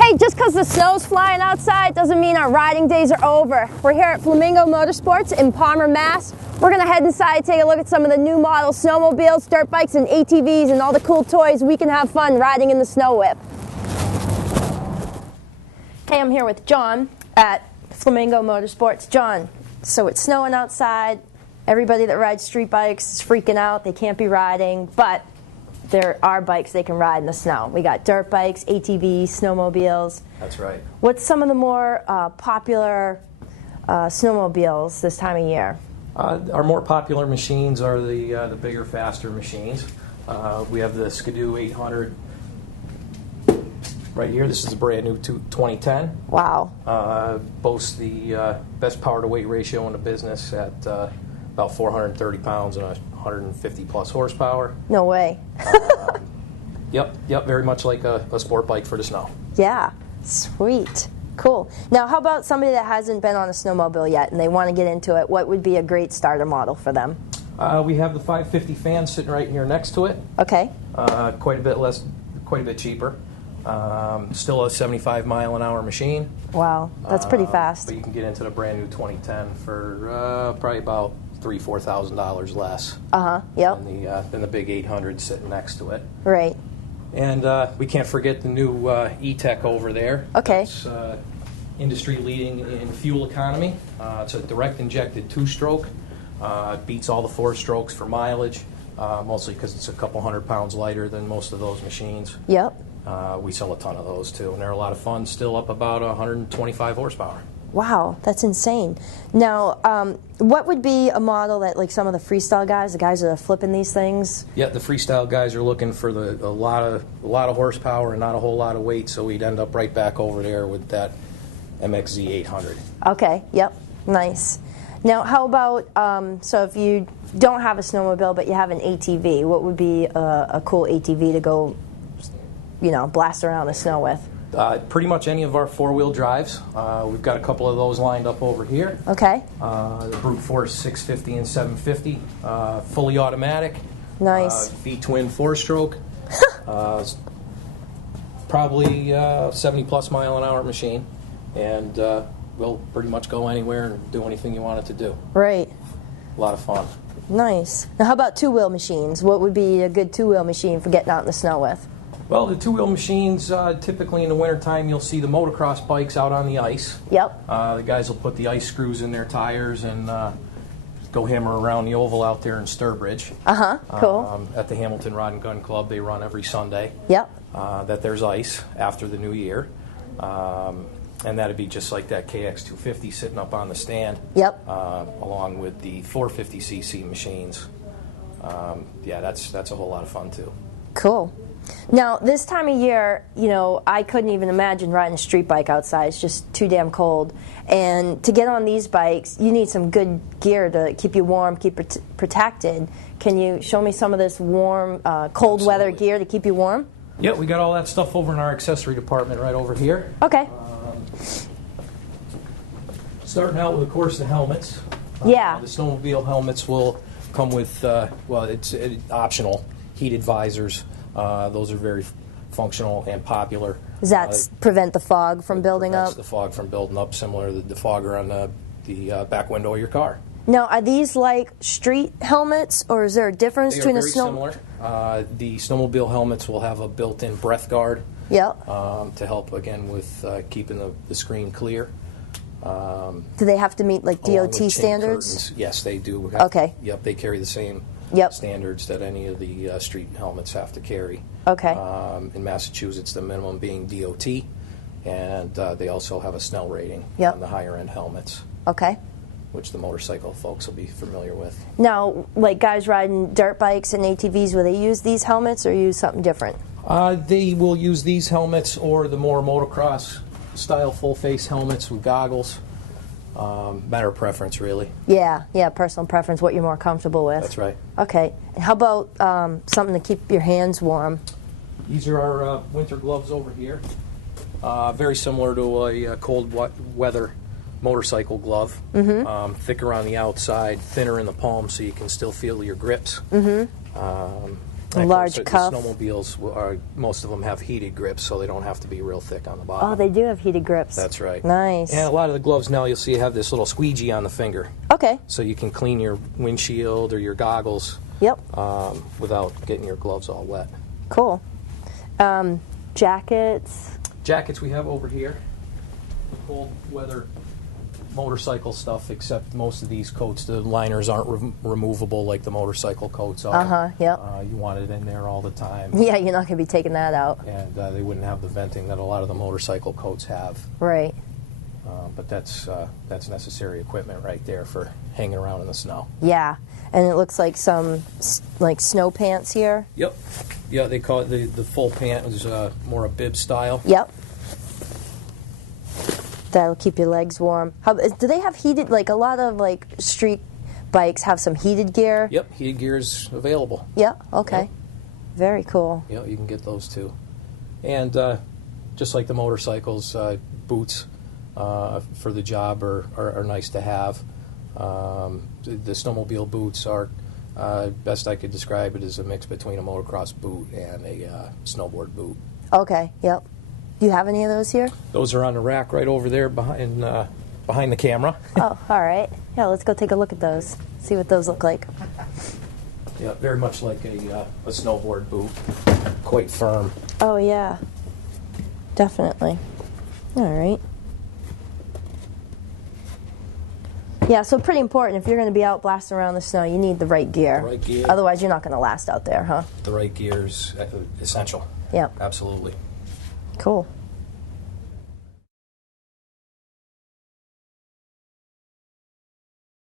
Hey, just because the snow's flying outside doesn't mean our riding days are over. We're here at Flamingo Motorsports in Palmer, Mass. We're going to head inside, take a look at some of the new model snowmobiles, dirt bikes, and ATVs, and all the cool toys we can have fun riding in the snow with. Hey, I'm here with John at Flamingo Motorsports. John, so it's snowing outside. Everybody that rides street bikes is freaking out. They can't be riding, but there are bikes they can ride in the snow. We got dirt bikes, ATVs, snowmobiles. That's right. What's some of the more popular snowmobiles this time of year? Our more popular machines are the bigger, faster machines. We have the Skidoo 800 right here. This is a brand new 2010. Wow. Boasts the best power to weight ratio in the business at about 430 pounds and 150 plus horsepower. No way. Yep, very much like a sport bike for the snow. Yeah, sweet. Cool. Now, how about somebody that hasn't been on a snowmobile yet and they want to get into it? What would be a great starter model for them? We have the 550 fan sitting right here next to it. Okay. Quite a bit cheaper. Still a 75-mile-an-hour machine. Wow, that's pretty fast. But you can get into the brand new 2010 for probably about $3,000-$4,000 less. Yep. Than the big 800 sitting next to it. Right. And we can't forget the new E-Tech over there. Okay. It's industry leading in fuel economy. It's a direct injected 2-stroke. It beats all the 4-strokes for mileage, mostly because it's a couple hundred pounds lighter than most of those machines. Yep. We sell a ton of those too, and they're a lot of fun. Still up about 125 horsepower. Wow, that's insane. Now, what would be a model that, like some of the freestyle guys, the guys that are flipping these things? Yeah, the freestyle guys are looking for a lot of horsepower and not a whole lot of weight, so we'd end up right back over there with that MXZ 800. Okay, yep, nice. Now, how about, so if you don't have a snowmobile but you have an ATV, what would be a cool ATV to go, blast around the snow with? Pretty much any of our 4-wheel drives. We've got a couple of those lined up over here. Okay. The Brute Force 650 and 750, fully automatic. Nice. V-twin 4-stroke. Probably 70-plus mile-an-hour machine, and will pretty much go anywhere and do anything you want it to do. Right. A lot of fun. Nice. Now, how about 2-wheel machines? What would be a good 2-wheel machine for getting out in the snow with? Well, the 2-wheel machines, typically in the wintertime, you'll see the motocross bikes out on the ice. Yep. The guys will put the ice screws in their tires and go hammer around the oval out there in Sturbridge. Cool. At the Hamilton Rod and Gun Club, they run every Sunday. Yep. That there's ice after the new year. And that'd be just like that KX250 sitting up on the stand. Yep. Along with the 450cc machines. Yeah, that's a whole lot of fun too. Cool. Now, this time of year, I couldn't even imagine riding a street bike outside. It's just too damn cold. And to get on these bikes, you need some good gear to keep you warm, keep protected. Can you show me some of this warm, cold weather gear to keep you warm? Yeah, we got all that stuff over in our accessory department right over here. Okay. Starting out with, of course, the helmets. Yeah. The snowmobile helmets will come with, it's optional, heated visors. Those are very functional and popular. Does that prevent the fog from building up? The fog from building up, similar to the defogger on the back window of your car. Now, are these like street helmets, or is there a difference between a snow? Similar. The snowmobile helmets will have a built-in breath guard. Yep. To help again with keeping the screen clear. Do they have to meet like DOT standards? Curtains. Yes, they do. Okay. Yep, they carry the same standards that any of the street helmets have to carry. Okay. In Massachusetts, the minimum being DOT, and they also have a Snell rating on the higher-end helmets. Okay. Which the motorcycle folks will be familiar with. Now, like guys riding dirt bikes and ATVs, will they use these helmets or use something different? They will use these helmets or the more motocross-style full-face helmets with goggles. Matter of preference, really. Yeah, personal preference, what you're more comfortable with. That's right. Okay. And how about something to keep your hands warm? These are our winter gloves over here. Very similar to a cold weather motorcycle glove. Mm-hmm. Thicker on the outside, thinner in the palm so you can still feel your grips. Mm-hmm. A large the cuff. snowmobiles are, most of them have heated grips, so they don't have to be real thick on the bottom. Oh, they do have heated grips. That's right. Nice. And a lot of the gloves now, you'll see have this little squeegee on the finger. Okay. So you can clean your windshield or your goggles. Yep. Without getting your gloves all wet. Cool. Jackets. Jackets we have over here. Cold weather motorcycle stuff, except most of these coats, the liners aren't removable like the motorcycle coats are. Yep. You want it in there all the time. Yeah, you're not going to be taking that out. And they wouldn't have the venting that a lot of the motorcycle coats have. Right. But that's necessary equipment right there for hanging around in the snow. Yeah. And it looks like some like snow pants here. Yep. Yeah, they call it the full pant is more a bib style. Yep. That'll keep your legs warm. Do they have heated, like a lot of like street bikes have some heated gear? Yep, heated gear is available. Yeah, okay. Yep. Very cool. Yeah, you can get those too. And just like the motorcycles, boots for the job are nice to have. The snowmobile boots are, best I could describe it as a mix between a motocross boot and a snowboard boot. Okay, yep. Do you have any of those here? Those are on the rack right over there behind the camera. Oh, all right. Yeah, let's go take a look at those. See what those look like. Yeah, very much like a snowboard boot. Quite firm. Oh, yeah. Definitely. All right. Yeah, so pretty important. If you're going to be out blasting around the snow, you need the right gear. The right gear. Otherwise, you're not going to last out there, huh? The right gear is essential. Yeah. Absolutely. Cool.